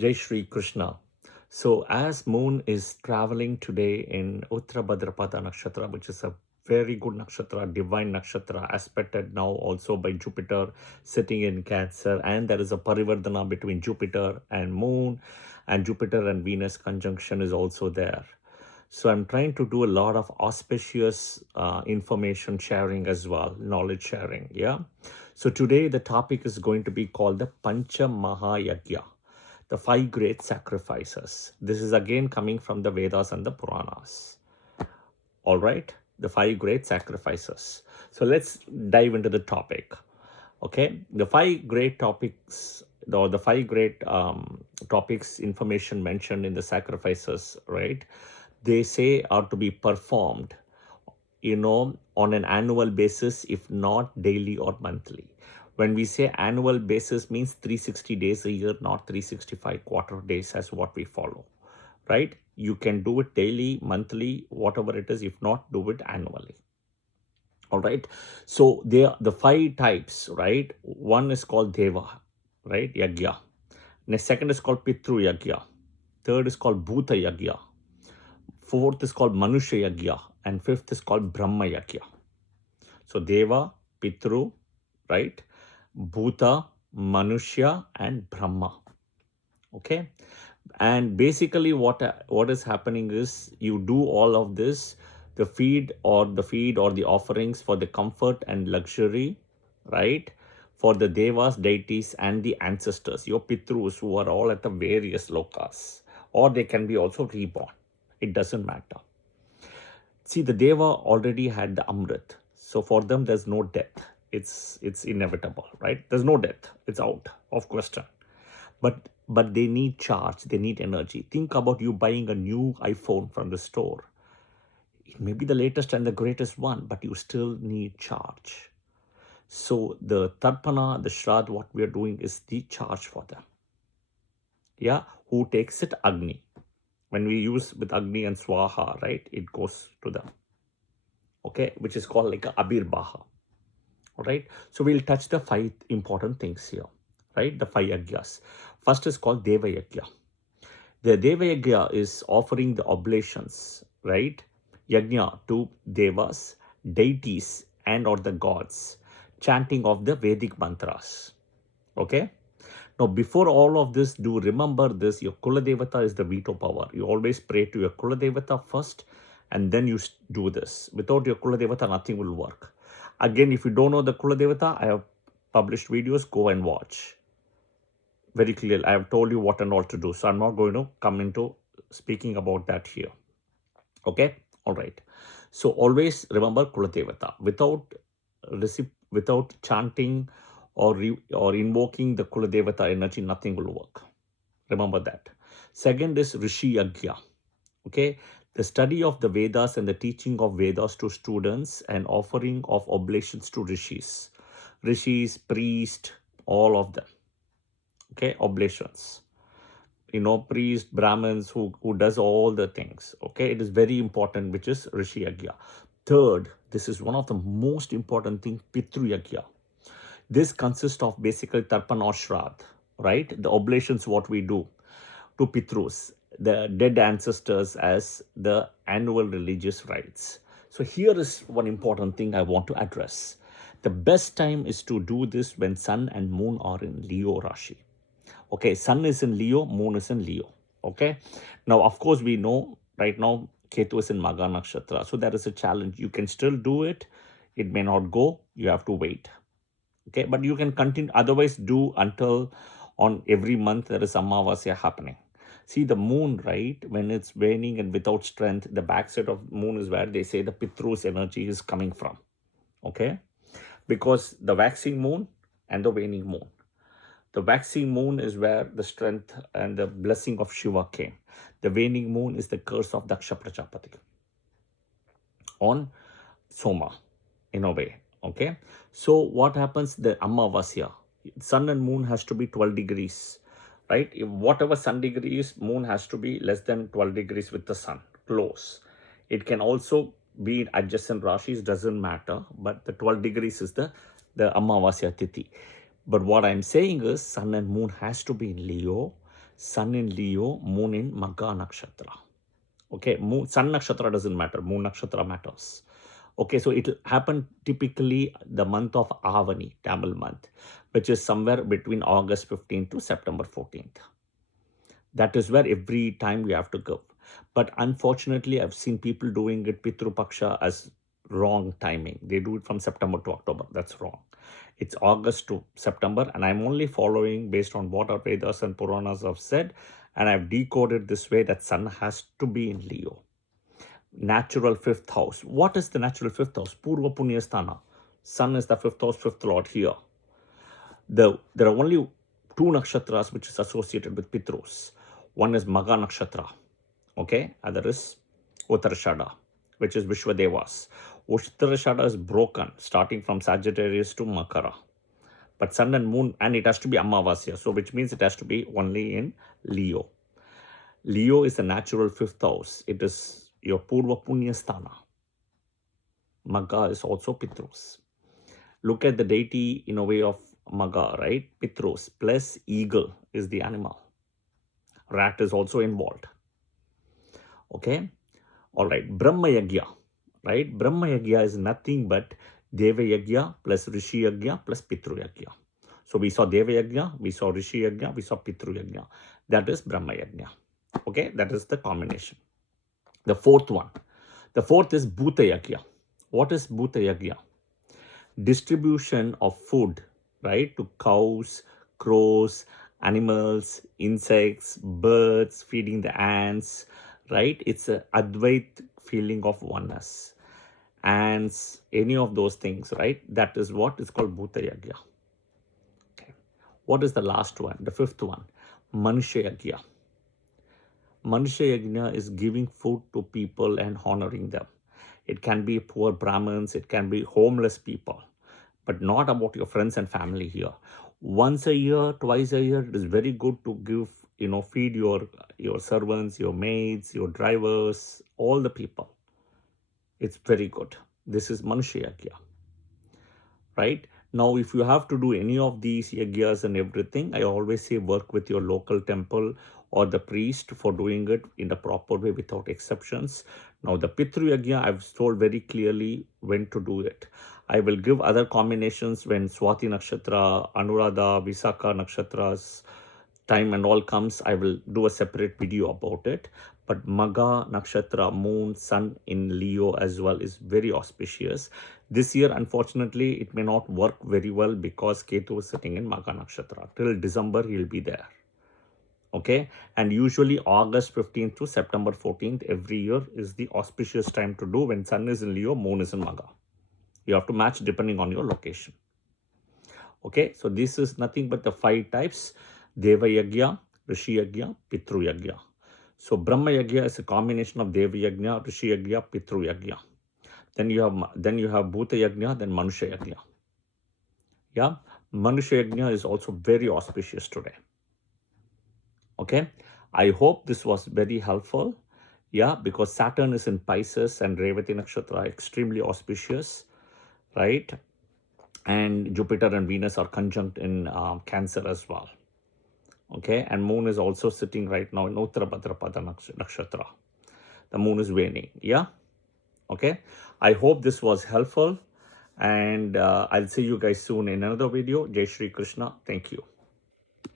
Jai Shri Krishna. So, as Moon is traveling today in Uttra Bhadrapada Nakshatra, which is a very good nakshatra, divine nakshatra, aspected now also by Jupiter sitting in Cancer, and there is a parivardhana between Jupiter and Moon, and Jupiter and Venus conjunction is also there. So, I'm trying to do a lot of auspicious information sharing as well, knowledge sharing. Yeah. So, today the topic is going to be called the Pancha Mahayagya, the five great sacrifices. This is again coming from the Vedas and the Puranas. All right, the five great sacrifices. So let's dive into the topic. Okay, the five great topics, or the five great topics, information mentioned in the sacrifices, right? They say are to be performed, on an annual basis, if not daily or monthly. When we say annual basis, means 360 days a year, not 365 quarter days as what we follow, right? You can do it daily, monthly, whatever it is. If not, do it annually. All right. So there are the five types, right? One is called Deva, right? Yagya. The second is called Pitru Yagya. Third is called Bhuta Yagya. Fourth is called Manusha Yagya. And fifth is called Brahma Yagya. So Deva, Pitru, right? Bhuta, Manushya, and Brahma. Okay. And basically what is happening is you do all of this, the feed or the offerings for the comfort and luxury, right? For the devas, deities, and the ancestors, your pitrus, who are all at the various lokas, or they can be also reborn. It doesn't matter. See, the deva already had the amrit, so for them there's no death. It's inevitable, right? There's no death. It's out of question. But they need charge. They need energy. Think about you buying a new iPhone from the store. It may be the latest and the greatest one, but you still need charge. So the tarpana, the shrad, what we are doing is the charge for them. Yeah, who takes it? Agni. When we use with Agni and Swaha, right, it goes to them. Okay, which is called like a Abirbaha. All right. So we'll touch the five important things here, right? The five yagyas. First is called Deva Yagya. The Deva Yagya is offering the oblations, right? Yagya to devas, deities, and or the gods, chanting of the Vedic mantras. Okay. Now, before all of this, do remember this: your Kula Devata is the veto power. You always pray to your Kula Devata first, and then you do this. Without your Kula Devata, nothing will work. Again, if you don't know the Kula Devata, I have published videos. Go and watch. Very clearly, I have told you what and all to do. So I'm not going to come into speaking about that here. Okay. All right. So always remember Kula Devata. Without chanting or invoking the Kula Devata energy, nothing will work. Remember that. Second is Rishi Yagya. Okay. The study of the Vedas and the teaching of Vedas to students and offering of oblations to rishis. Rishis, priests, all of them. Okay. Oblations. Priests, Brahmins, who does all the things. Okay. It is very important, which is Rishi Yagya. Third, this is one of the most important things, Pitru Yagya. This consists of basically tarpana or shrad, right? The oblations, what we do to Pitrus, the dead ancestors, as the annual religious rites. So here is one important thing I want to address. The best time is to do this when sun and moon are in Leo Rashi. Okay, sun is in Leo, moon is in Leo. Okay. Now, of course, we know right now Ketu is in Magha Nakshatra. So there is a challenge. You can still do it. It may not go. You have to wait. Okay, but you can continue. Otherwise, do until on every month there is Amavasya happening. See the moon, right? When it's waning and without strength, the backside of moon is where they say the Pitru's energy is coming from. Okay, because the waxing moon and the waning moon. The waxing moon is where the strength and the blessing of Shiva came. The waning moon is the curse of Daksha Prajapati on Soma, in a way. Okay. So what happens? The Amavasya, sun and moon has to be 12 degrees, right? If whatever sun degree is, moon has to be less than 12 degrees with the sun, close. It can also be in adjacent rashis, doesn't matter, but the 12 degrees is the Amavasya Tithi. But what I'm saying is sun and moon has to be in Leo. Sun in Leo, Moon in Magha Nakshatra. Okay, moon, Sun Nakshatra doesn't matter, Moon Nakshatra matters. Okay, so it'll happen typically the month of Avani, Tamil month, which is somewhere between August 15th to September 14th. That is where every time we have to go. But unfortunately, I've seen people doing it Pitru Paksha as wrong timing. They do it from September to October. That's wrong. It's August to September, and I'm only following based on what our Vedas and Puranas have said, and I've decoded this way that Sun has to be in Leo. Natural fifth house. What is the natural fifth house? Purva Punya Sthana. Sun is the fifth house, fifth lord here. There are only two nakshatras which is associated with Pitrus. One is Magha Nakshatra, okay? Other is Uttarashada, which is Vishwadevas. Uttarashada is broken, starting from Sagittarius to Makara. But Sun and Moon, and it has to be Amavasya, so which means it has to be only in Leo. Leo is the natural fifth house. It is your Purva Punya Sthana. Magha is also Pitrus. Look at the deity in a way of Magha, right? Pitrus plus eagle is the animal. Rat is also involved. Okay? All right. Brahma Yagya, right? Brahma Yagya is nothing but Deva Yagya plus Rishi Yagya plus Pitru Yagya. So we saw Deva Yagya, we saw Rishi Yagya, we saw Pitru Yagya. That is Brahma Yagya. Okay? That is the combination. The fourth one. The fourth is Bhuta Yagya. What is Bhuta Yagya? Distribution of food, right, to cows, crows, animals, insects, birds, feeding the ants, right? It's a Advait feeling of oneness. Ants, any of those things, right? That is what is called Bhuta Yagya. Okay. What is the last one? The fifth one, Manusha Yagya. Manusha Yagya is giving food to people and honoring them. It can be poor Brahmins, it can be homeless people, but not about your friends and family here. Once a year, twice a year, it is very good to give, feed your servants, your maids, your drivers, all the people. It's very good. This is Manusha Yagya. Right? Now, if you have to do any of these yagyas and everything, I always say work with your local temple or the priest for doing it in the proper way without exceptions. Now, the Pitru Yagya, I've told very clearly when to do it. I will give other combinations when Swati Nakshatra, Anuradha, Visakha Nakshatras, time and all comes. I will do a separate video about it. But Magha Nakshatra, Moon, Sun in Leo as well is very auspicious. This year, unfortunately, it may not work very well because Ketu is sitting in Magha Nakshatra. Till December, he'll be there. Okay, and usually August 15th to September 14th every year is the auspicious time to do when Sun is in Leo, Moon is in Magha. You have to match depending on your location. Okay, so this is nothing but the 5 types: Deva Yagya, Rishi Yagya, Pitru Yagya. So Brahma Yagya is a combination of Deva Yagya, Rishi Yagya, Pitru Yagya. Then you have Bhuta Yagya, then Manusha Yagya. Yeah, Manusha Yagya is also very auspicious today. Okay, I hope this was very helpful. Yeah, because Saturn is in Pisces and Revati Nakshatra are extremely auspicious, right? And Jupiter and Venus are conjunct in Cancer as well. Okay, and Moon is also sitting right now in Uttara Bhadrapada Nakshatra. The Moon is waning. Yeah, okay. I hope this was helpful, and I'll see you guys soon in another video. Jai Shri Krishna. Thank you.